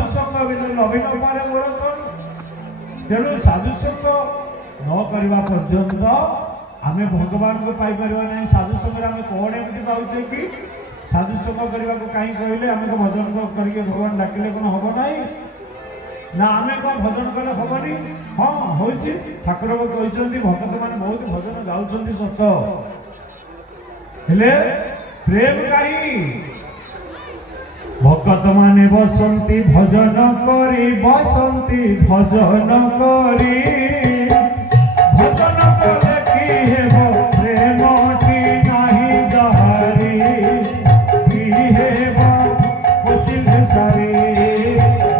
साधु संग लभिन पारे मोर तनु तेणु साधु संग न करवा पर्यंत आमे भगवान को पाई परवा नहीं। साधु संग आमे कौन एमती पाउछे कि साधु संग करने को कहीं कहले आमे को भजन करके भगवान डाकिले कौन हम ना ना आमे कौन भजन कले हेनी। हाँ होची ठाकुर कहते भक्त मैंने बहुत भजन गाउछंती सत हेले प्रेम कहीं भक्त माने बसंती भजन करी बसंती भजन करी भजन कले की हेबो प्रेमटी नाही जहारी की हेबो बसिल सारी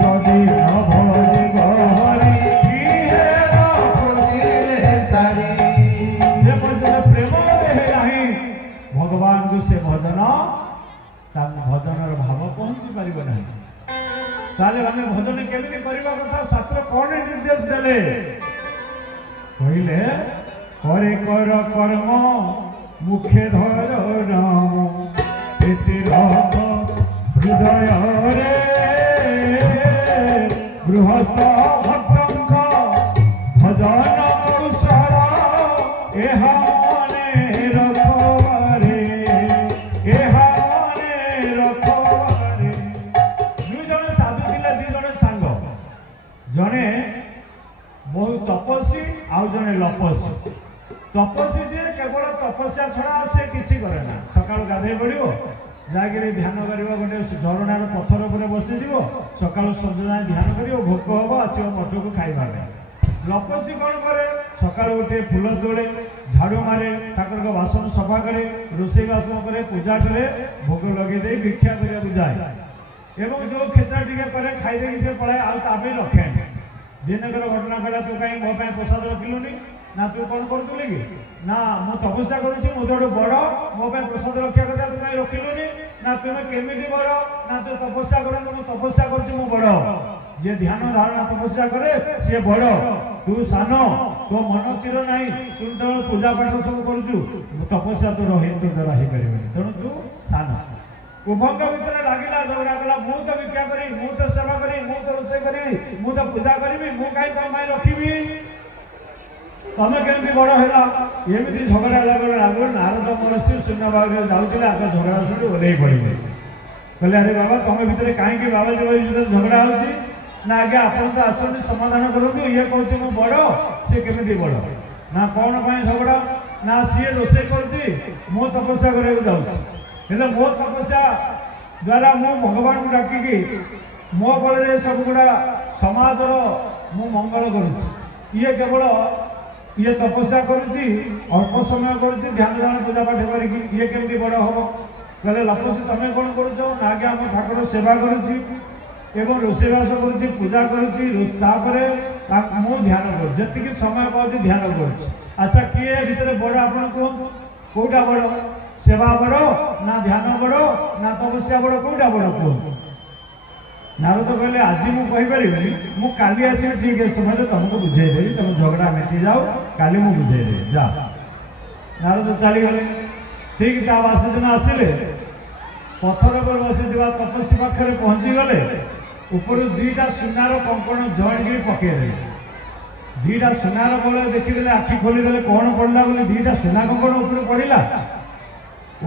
जदि न भज गहरी की हेबो बसिल सारी जे भजन प्रेम हे नाही भगवान को से भजन भजन भाव पहुंची पार ना। ताले आम भजन केमी करवा कथा शास्त्र कौन निर्देश देले कहले करे कर कर्म मुखे धर राम हृदय रे गृहस्थ भक्त भजन कौशल एहा जड़े बहुत तपस्वी आउ जड़े लपस्वी। तपस्वी जे केवल तपस्या छड़ा से किसी करे ना सका गाधे पड़ो जाकि ध्यान कर गोटे झरणार पथर पर बसीज सका सजा ध्यान कर भोक हम आस मठ को खाइबा। लपस्वी कौन करे सका उठे फूल तोड़े झाड़ू मारे ठाकुर का बासन सफा करे रोषे बासन करे पूजा करे भोग लगे भिक्षा करने जाए एवं जो खेचड़ा टी खाईदे से पढ़ाए आप रखे दिनकर घटना कहला तू कहीं मो प्रसाद रखिलुनि ना तू कौन करूँ कि ना मु तपस्या करुँच बड़ मो प्रसाद रक्षा कथा तू कहीं रखिलुनि ना तुम्हें केमी बड़ ना तू तपस्या कर तपस्या कर बड़ जे ध्यान धारणा तपस्या करे सी बड़ तू सान तो मन स्थिर ना तू तो पूजा पाठ सब करुचु तपस्या तो रही पारे तेणु तू सान उभंग भितर लगिला झगड़ा कला मु तो भिक्षा करी मु तो सेवा करी मु तो रोषे करी मु तो पूजा करी मु कहीं तुम रखी तमें केमती बड़ है एमती झगड़ा लगे नारद महर्षि शून्य भाग जाऊे आगे झगड़ा शुणी ओल्ल पड़े कहले अरे बाबा तुम भितर कहीं बाबा झगड़ा हो ना आगे आप आसते समाधान करूँ ये कहते मु बड़ सी केमी बड़ ना कौन झगड़ा ना सी रोषे कर तपस्या करने जाऊँ हेले मो तपस्या द्वारा मु भगवान को डाकिकी मो बल सब गुड़ा समाज मु मंगल करुच्ची ये केवल ये तपस्या करुच्ची अल्प समय करुच्ची ध्यान ध्यान पूजा पाठ करी ये केमती बड़ हम कहले लपसी तुम कौन कर आगे आम ठाकुर सेवा करुच्ची एवं रोषेबास करुच्ची पूजा करुच्ची मु ध्यान कर समय पाँच ध्यान करुच्ची। अच्छा किए भितर बड़ आप कहूँ कौटा बड़ सेवा बड़ ना ध्यान बड़ ना तपस्या बड़ कौटा बड़ कहूँ। नारद कहले आज मुझे मु काली आस ठीक समय तुमको बुझेदेवी तुम झगड़ा मेटी जाओ काली मुझे बुझेदेवी जा। नारद चलीगले ठीक ता बास दिन आसिले पथर पर बसी तपस्वी पाखे पहुँची गले ऊपर दुईटा सुनार कंकण जॉइंट कर पकईदे दुईटा सुनार बल देखीदे आखि खोलीदे कौन पड़ा बोले दुईटा सुना कंकण ऊपर पड़ा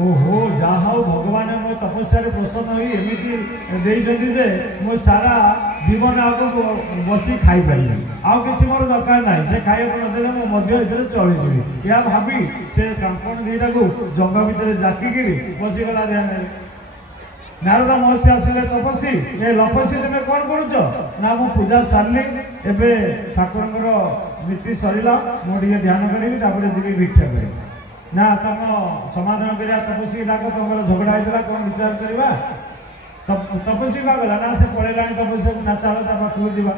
ओहो जहा भगवान मो तपस्या प्रसन्न हो एमती मो सारा जीवन आगे बसी खाई पारि आउ कि मोर दरकार ना से खाइबा नदेले मुझे चली या भावी से कंकण दुईटा को जंग भितर जाकिकी बसीगला ध्यान। नारद महर्षि आसिले तपस्वी ए लपस्वी तुम कौन करुच ना मु पूजा सारे एवं ठाकुर नीति सरला मुझे ध्यान करी जी भिक्षा करी ना तुम समाधान कर तपस्वी डाक तुम झगड़ा होता कौन विचार करवा तपस्वी क्या गला ना से पड़ेगा तपस्वी ना चल पाखक जावा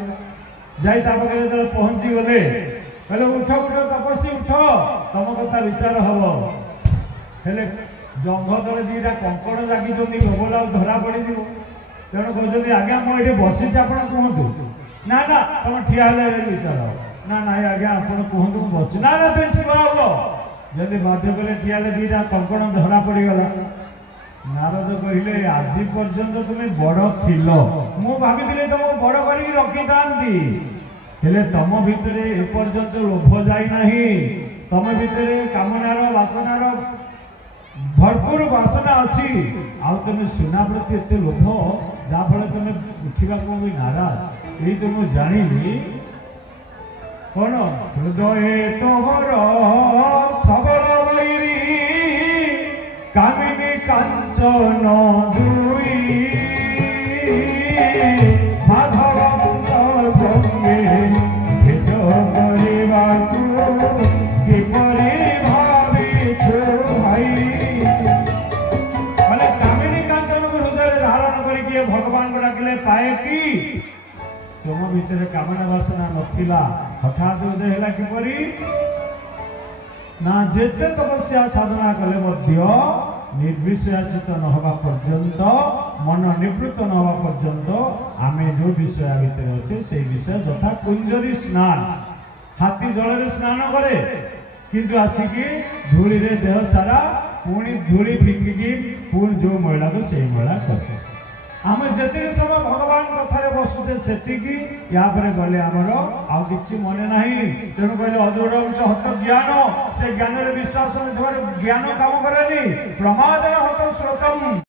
जाई पाखे पहुँची गले कहले उठ उठ तपस्वी उठ तुम कथा विचार हम हेले जंग तले दीटा कंकण जागी गबला धरा पड़ तेणु कहते आज्ञा मुझे बसी आप कहतु ना ना तुम ठिया विचार ना ना आज्ञा आप कहतु बस ना ना तुम ठिया हम जब बाध्य कले ठिया दीटा कंकण धरा पड़गला नारद कहले आज पर्यंत तुम्हें बड़ थिल मु भाभी तुम बड़ कर रखी था हेले तम भितर एपर्यंत लोभ जाई नहीं तम भितर कामनार वासनार भरपूर वासना अच्छी आउ तुम सुना प्रति एत लोभ जहाँफल तुम उठा भी नाराज यही तो मुझे जानी कौन हृदय तोहर सबल वैरी कामिनी कांचन दुई माधव संगे भेद करवाकू किपरि भाविछु भाई माने कामिनी कांचन को हृदय धारण करके भगवान को डाकिले पाए कि तुम भितर कामना वासना नथिला हठात उदय है किपरि ना जेते तपस्या साधना कले मध्य निर्विषयाचित न हवा पर्यंत मन निवृत्त न हवा पर्यंत आमे जो विषय भितर अच्छे से विषय यथा कुंजरी स्नान हाथी जल स्नान करे किंतु आसिकी धूली रे देह सारा पुणी धूली फिंगिकी पुणी जो मैला को से मैला करे आम जिते समय भगवान कथार बसुचे सेतिकी या गले आमर आउ कि मन ना तेणु कहले अदूढ़ हत ज्ञान से ज्ञान विश्वास ज्ञान काम करे प्रमाद हत श्रोतम।